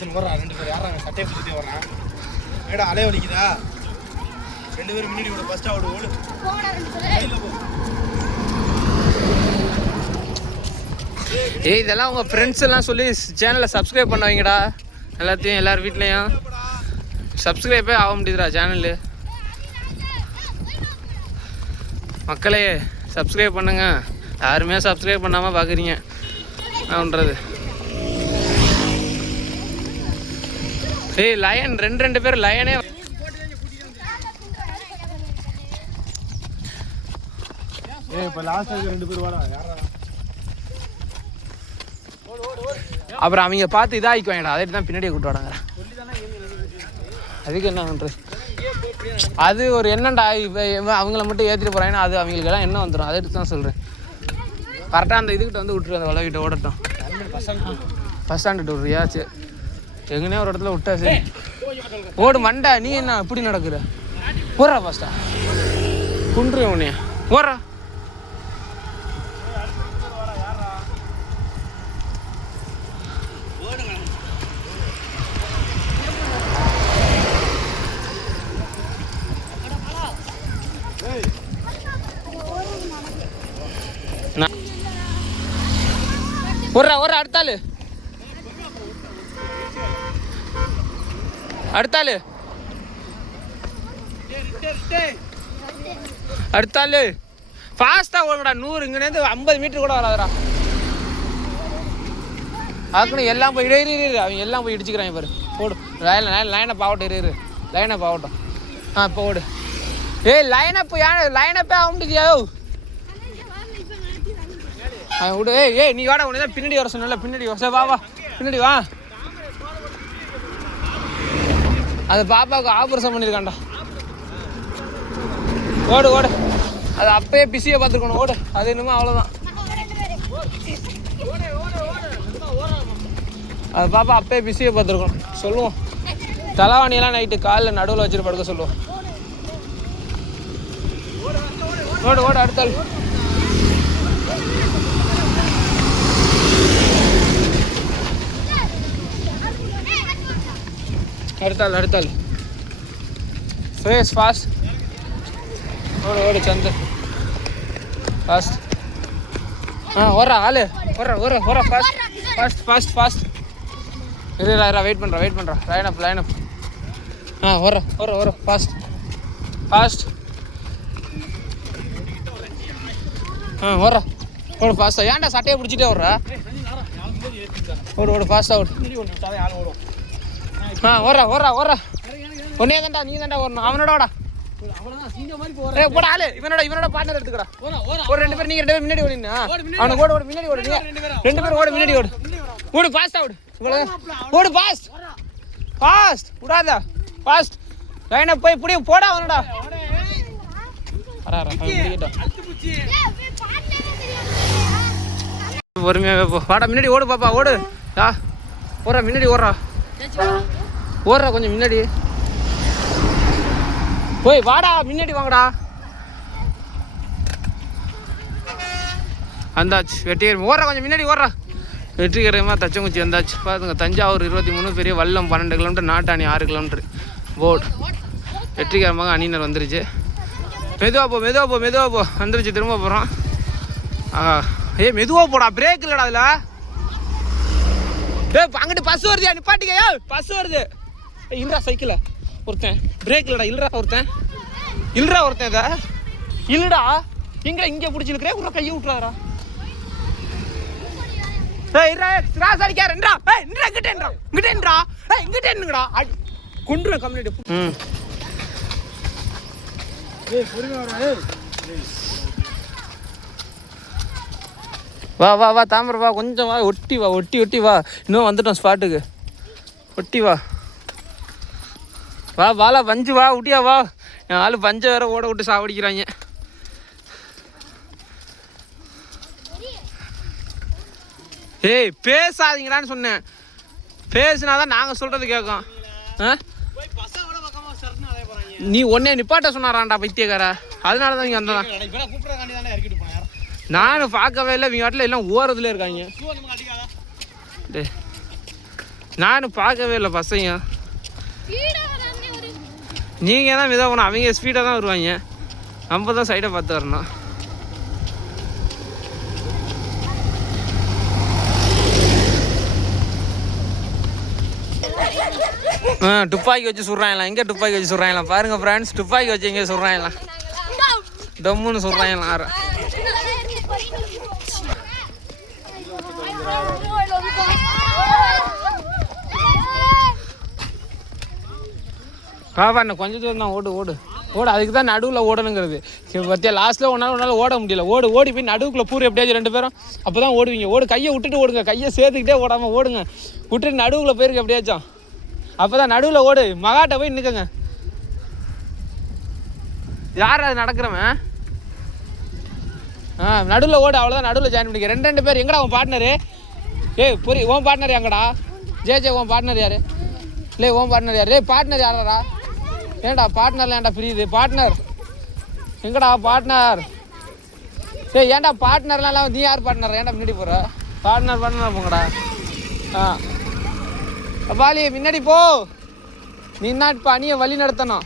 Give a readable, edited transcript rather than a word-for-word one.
Competition போடுறா 2 பேர் யாராங்க சட்டையை பிடிச்சிட்டே வர்றான் ஏடா அலைய வலிக்குதா 2 பேரும் முன்னாடி ஓடு ஃபர்ஸ்ட் ஓடு ஓடு கையில போ ஏய் இதெல்லாம் உங்கள் ஃப்ரெண்ட்ஸ் எல்லாம் சொல்லி சேனலை சப்ஸ்கிரைப் பண்ண வைங்கடா எல்லாத்தையும் எல்லார் வீட்லேயும் சப்ஸ்கிரைபே ஆக முடியுதுடா சேனலு மக்களே சப்ஸ்கிரைப் பண்ணுங்க யாருமே சப்ஸ்கிரைப் பண்ணாமல் பார்க்குறீங்க என்னன்றது ஏய் லயன் ரெண்டு பேர் லயனே ஏய் இப்போ லாஸ்ட் 2 பேர் வாடா யாரா அப்புறம் அவங்க பார்த்து இதாகிக்குவாங்கடா அதே தான் பின்னாடியே கூப்பிட்டு வாடாங்க அதுக்கு என்ன பண்ணுறது அது ஒரு என்னண்டா இப்போ அவங்கள மட்டும் ஏற்றிட்டு போகிறாங்கன்னா அது அவங்களுக்கெல்லாம் என்ன வந்துடும் அதை எடுத்து தான் சொல்கிறேன் கரெக்டாக அந்த இதுக்கிட்ட வந்து விட்டுரு அந்த வளகிட்ட ஓடட்டும் பஸ் ஸ்டாண்டுகிட்ட விட்றியா சரி எங்கனே ஒரு இடத்துல விட்டா சரி ஓடு மண்டா நீ என்ன இப்படி நடக்குற போடுறா ஃபஸ்ட்டா குன்று உன்னைய போடுறா ஒரு அடுத்தாள் ஃபாஸ்ட்டாக ஓடுடா 100 இங்கேருந்து 50 மீட்டர் கூட வராதுடா அதுக்குன்னு எல்லாம் போய் இரு அவங்க எல்லாம் போய் இடிச்சுக்கிறாங்க பாரு ஓடு லைனை பாவட்டும் லைனை பாவட்டும் இப்போ ஓடு ஏய் லைனப்பே ஆக முடியுதியா விடு ஏய் நீ வாடா உடனே பின்னாடி வர சொன்னல பின்னாடி வா பின்னாடி வா அது பாப்பாவுக்கு ஆபரேஷன் பண்ணியிருக்காண்டா ஓடு அது அப்பயே பிஸியை பார்த்துருக்கணும் ஓடு அது இன்னுமே அவ்வளோதான் அது பாப்பா அப்பயே பிஸியை பார்த்துருக்கணும் சொல்லுவோம் தலைவாணியெல்லாம் நைட்டு காலில் நடுவில் வச்சுட்டு படுக்க சொல்லுவோம் ஓடு அடுத்தாள் அடுத்தாள் ஃபேஸ் ஃபாஸ்ட் ஓடு சந்து ஃபாஸ்ட் ஓடுறா ஆளு ஓடுற ஃபாஸ்ட் இரு வெயிட் பண்ணுறா லைன் அப் ஓடுற ஃபாஸ்ட் ஓடு ஃபாஸ்ட்டாக ஏன்டா சட்டையை பிடிச்சிட்டே ஓடுறா ஓடு ஃபாஸ்ட்டாக ஓடுறா ஒன்னே தான்டா நீ தான்டா ஓடணும் அவனோட வாடா போட ஆளு இவனோட பார்ட்னர் எடுத்துக்கடா ஒரு 2 பேர் நீங்க 2 பேர் முன்னாடி ஓடினா அவனுக்கு ஓடு முன்னாடி ஓடு நீங்க 2 பேர் ஓடு முன்னாடி ஓடு ஃபாஸ்டா ஓடு ஃபாஸ்ட் விடாத ஃபாஸ்ட் லைனா போய் புடி போடா அவனடா பொறுமையாவே போ வாடா முன்னாடி ஓடு பாப்பா ஓடு ஓடுறா முன்னாடி ஓடுறா கொஞ்சம் முன்னாடி போய் வாடா முன்னாடி வாங்கடா வந்தாச்சு வெற்றிகரமாக ஓடுறா கொஞ்சம் முன்னாடி வெற்றிகரமாக தச்சங்குச்சி வந்தாச்சு பார்த்துங்க தஞ்சாவூர் 23 பெரிய வல்லம் 12 கிலோமீட்டர் நாட்டாணி 6 கிலோமீட்டர் போர்டு வெற்றிகரமாக அணியினர் வந்துருச்சு மெதுவாக போ வந்துருச்சு திரும்ப போகிறோம் மெதுவாக போடா பிரேக் இல்லைடா அதில் அங்கிட்டு பஸ் வருதியா நிப்பாட்டிக்கையா பஸ் வருது இல்லைடா சைக்கிளை ஒருத்தன் பிரேக் இல்லைடா ஒருத்தன் இதை இல்லைடா இங்கே பிடிச்சி இருக்கிறேன் உள்ள கையை விட்டுறாரா கிராஸ் அடிக்காரா இங்கிட்டேன்றா கொண்டு கம்யூனிட்டி வா தாமரை வா கொஞ்சம் வா ஒட்டி வா இன்னும் வந்துட்டோம் ஸ்பாட்டுக்கு ஒட்டி வா வாலா பஞ்சு வா விட்டியா வா என் ஆள் பஞ்சை வேற ஓட விட்டு சாவடிக்கிறாங்க ஏய் பேசாதீங்கடான்னு சொன்னேன் பேசினாதான் நாங்கள் சொல்கிறது கேட்கும் நீ ஒன்னே நிப்பாட்ட சொன்னாரான்டா பைத்தியக்கார அதனால தான் இங்கே வந்ததான் நானும் பார்க்கவே இல்லை இவங்க வாட்டில் எல்லாம் ஓரத்தில் இருக்காங்க நானும் பார்க்கவே இல்லை பசங்க. நீங்கள் தான் விதம் போகணும், அவங்க ஸ்பீடாக தான் வருவாங்க, நம்ம தான் சைடை பார்த்து வரணும். துப்பாக்கி வச்சு சுடுறாங்களாம். எங்கே துப்பாக்கி வச்சு சுடுறாங்களாம் பாருங்க ஃப்ரெண்ட்ஸ். துப்பாக்கி வச்சு எங்கே சுடுறாங்களாம், டம்முன்னு சுடுறாங்களாம். ஆறு பாப்பா இன்னும் கொஞ்சம் தூரம் தான், ஓடு ஓடு ஓடு. அதுக்கு தான் நடுவில் ஓடணுங்கிறது. பற்றியா லாஸ்ட்டில் ஒன்றால் ஓட முடியல. ஓடி போய் நடுவுக்குள்ளே பூர் எப்படியாச்சும் 2 பேரும் அப்போ தான் ஓடுவீங்க. கையை விட்டுட்டு ஓடுங்க, கையை சேர்த்துக்கிட்டே ஓடாமல் ஓடுங்க. விட்டுட்டு நடுவில் போயிருக்கு எப்படியாச்சும், அப்போ தான் நடுவில் ஓடு. மகாட்ட போய் நிற்குங்க. யார் அது நடக்கிறவன்? நடுவில் ஓடு, அவ்வளோதான். நடுவில் ஜாயின் பண்ணிக்க. 2 பேர். எங்கடா உன் பார்ட்னரு? உன் பார்ட்னர் எங்கடா? ஜே உன் பார்ட்னர் யார்? இல்லை உன் பார்ட்னர் யார்? பார்ட்னர் யாரா? ஏன்டா பார்ட்னர்ல ஏன்டா பிரியுது? பார்ட்னர் எங்கடா பார்ட்னர்? ஏன்டா பார்ட்னர்லாம் நீ யார் பார்ட்னர்? ஏன்டா முன்னாடி போகிற? பார்ட்னர் போங்கடா. பாலி முன்னாடி போ, நீ தான் இப்போ அணியை வழி நடத்தணும்.